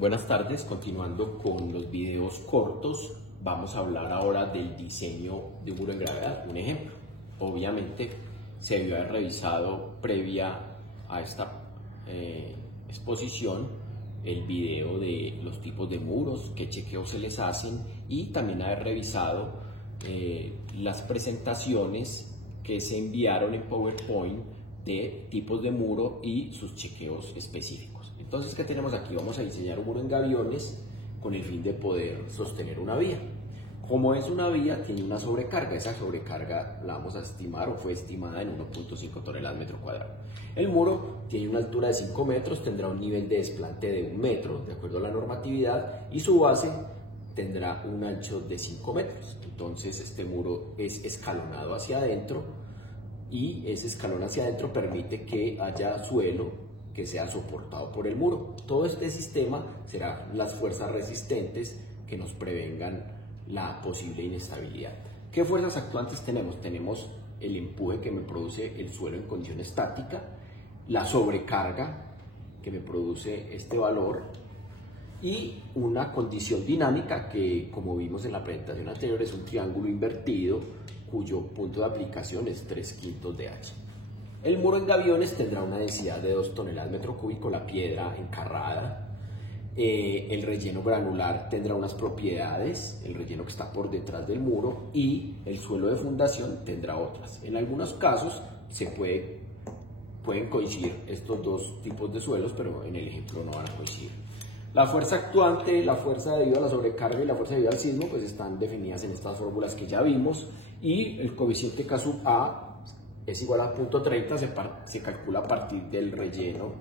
Buenas tardes, continuando con los videos cortos, vamos a hablar ahora del diseño de un muro en gravedad. Un ejemplo, obviamente se debió haber revisado previa a esta exposición el video de los tipos de muros, qué chequeos se les hacen y también haber revisado las presentaciones que se enviaron en PowerPoint de tipos de muro y sus chequeos específicos. Entonces, ¿qué tenemos aquí? Vamos a diseñar un muro en gaviones con el fin de poder sostener una vía. Como es una vía, tiene una sobrecarga. Esa sobrecarga la vamos a estimar o fue estimada en 1.5 toneladas metro cuadrado. El muro tiene una altura de 5 metros, tendrá un nivel de desplante de 1 metro, de acuerdo a la normatividad, y su base tendrá un ancho de 5 metros. Entonces, este muro es escalonado hacia adentro y ese escalón hacia adentro permite que haya suelo que sea soportado por el muro. Todo este sistema será las fuerzas resistentes que nos prevengan la posible inestabilidad. ¿Qué fuerzas actuantes tenemos? Tenemos el empuje que me produce el suelo en condición estática, la sobrecarga que me produce este valor y una condición dinámica que, como vimos en la presentación anterior, es un triángulo invertido cuyo punto de aplicación es 3/5 de H. El muro en gaviones tendrá una densidad de 2 toneladas metro cúbico, la piedra encarrada. El relleno granular tendrá unas propiedades, el relleno que está por detrás del muro, y el suelo de fundación tendrá otras. En algunos casos pueden coincidir estos dos tipos de suelos, pero en el ejemplo no van a coincidir. La fuerza actuante, la fuerza debido a la sobrecarga y la fuerza debido al sismo pues están definidas en estas fórmulas que ya vimos, y el coeficiente K sub A es igual a 0.30, se calcula a partir del relleno,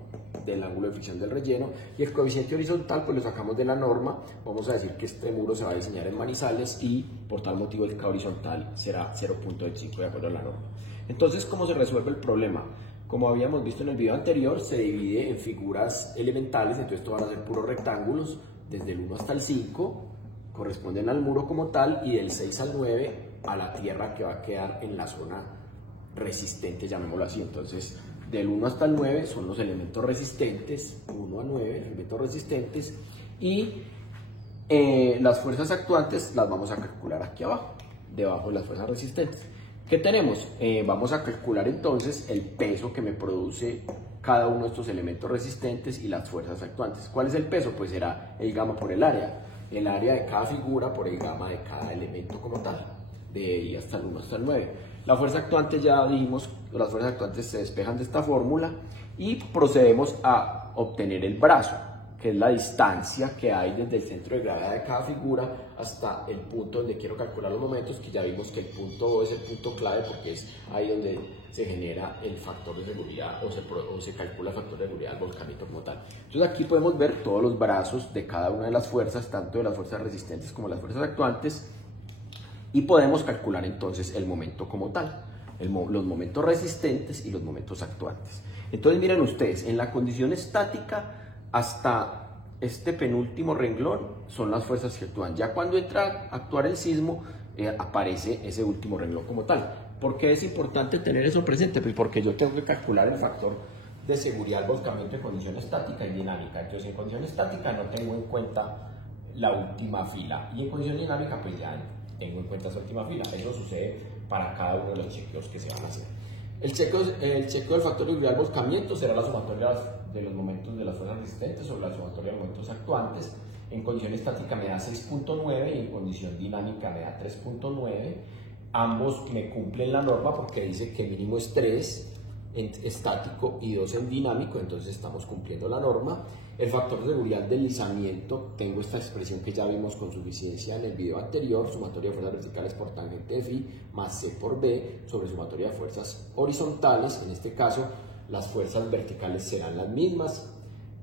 del ángulo de fricción del relleno, y el coeficiente horizontal pues lo sacamos de la norma. Vamos a decir que este muro se va a diseñar en Manizales y por tal motivo el K horizontal será 0.25 de acuerdo a la norma. Entonces, ¿cómo se resuelve el problema? Como habíamos visto en el video anterior, se divide en figuras elementales, entonces esto van a ser puros rectángulos, desde el 1 hasta el 5, corresponden al muro como tal, y del 6 al 9 a la tierra que va a quedar en la zona resistente, llamémoslo así. Entonces, del 1 hasta el 9 son los elementos resistentes, 1 a 9, elementos resistentes, y las fuerzas actuantes las vamos a calcular aquí abajo, debajo de las fuerzas resistentes. ¿Qué tenemos? Vamos a calcular entonces el peso que me produce cada uno de estos elementos resistentes y las fuerzas actuantes. ¿Cuál es el peso? Pues será el gamma por el área de cada figura por el gamma de cada elemento como tal, de ahí hasta el 1 hasta el 9. La fuerza actuante, ya dijimos, las fuerzas actuantes se despejan de esta fórmula y procedemos a obtener el brazo, que es la distancia que hay desde el centro de gravedad de cada figura hasta el punto donde quiero calcular los momentos, que ya vimos que el punto O es el punto clave porque es ahí donde se genera el factor de seguridad o se calcula el factor de seguridad del volcánito como tal. Entonces aquí podemos ver todos los brazos de cada una de las fuerzas, tanto de las fuerzas resistentes como las fuerzas actuantes, y podemos calcular entonces el momento como tal, los momentos resistentes y los momentos actuantes. Entonces miren ustedes, en la condición estática hasta este penúltimo renglón son las fuerzas que actúan. Ya cuando entra a actuar el sismo aparece ese último renglón como tal. ¿Por qué es importante tener eso presente? Pues porque yo tengo que calcular el factor de seguridad del volcamiento en condición estática y dinámica. Entonces en condición estática no tengo en cuenta la última fila, y en condición dinámica pues ya tengo en cuenta esa última fila. Eso sucede para cada uno de los chequeos que se van a hacer. El chequeo del factor de seguridad del volcamiento será la sumatoria de los momentos de las fuerzas resistentes o la sumatoria de los momentos actuantes. En condición estática me da 6.9 y en condición dinámica me da 3.9. Ambos me cumplen la norma porque dice que mínimo es 3 en estático y 2 en dinámico, entonces estamos cumpliendo la norma. El factor de seguridad del deslizamiento, tengo esta expresión que ya vimos con suficiencia en el video anterior, sumatoria de fuerzas verticales por tangente de phi más C por B sobre sumatoria de fuerzas horizontales. En este caso las fuerzas verticales serán las mismas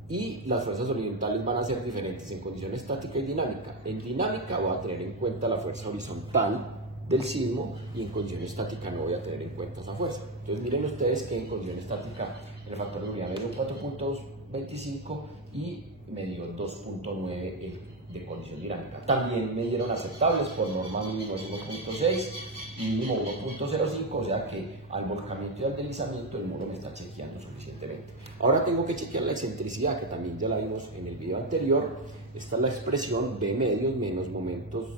y las fuerzas horizontales van a ser diferentes en condición estática y dinámica. En dinámica voy a tener en cuenta la fuerza horizontal del sismo y en condición estática no voy a tener en cuenta esa fuerza. Entonces miren ustedes que en condición estática el factor de seguridad es de 4.20 25 y me dio 2.9 de condición dinámica. También me dieron aceptables por norma mínimo 1.6 y mínimo 1.05, o sea que al volcamiento y al deslizamiento el muro me está chequeando suficientemente. Ahora tengo que chequear la excentricidad, que también ya la vimos en el video anterior. Esta es la expresión B medios menos momentos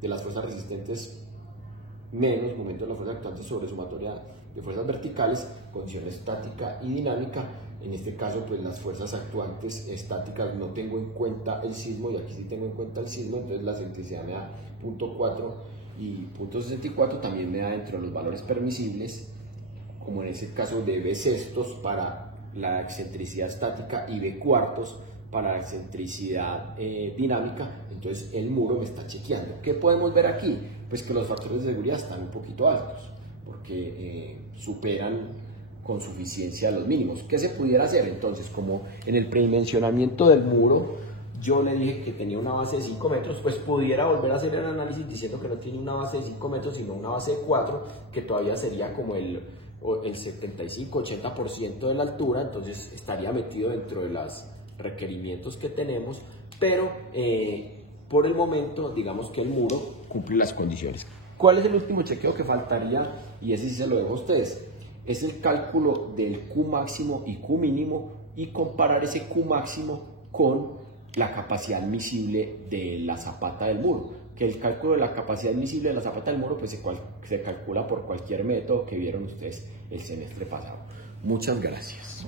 de las fuerzas resistentes menos momentos de la fuerza actuante sobre sumatoria de fuerzas verticales, condición estática y dinámica. En este caso, pues las fuerzas actuantes estáticas no tengo en cuenta el sismo y aquí sí tengo en cuenta el sismo, entonces la excentricidad me da 0.4 y 0.64, también me da dentro de los valores permisibles, como en ese caso de B sextos para la excentricidad estática y B cuartos para la excentricidad dinámica. Entonces el muro me está chequeando. ¿Qué podemos ver aquí? Pues que los factores de seguridad están un poquito altos, porque superan con suficiencia los mínimos. ¿Qué se pudiera hacer? Entonces, como en el predimensionamiento del muro yo le dije que tenía una base de 5 metros, pues pudiera volver a hacer el análisis diciendo que no tiene una base de 5 metros, sino una base de 4, que todavía sería como el 75-80% de la altura, entonces estaría metido dentro de los requerimientos que tenemos, pero por el momento digamos que el muro cumple las condiciones. ¿Cuál es el último chequeo que faltaría? Y ese sí se lo dejo a ustedes. Es el cálculo del Q máximo y Q mínimo y comparar ese Q máximo con la capacidad admisible de la zapata del muro. Que el cálculo de la capacidad admisible de la zapata del muro pues se calcula por cualquier método que vieron ustedes el semestre pasado. Muchas gracias.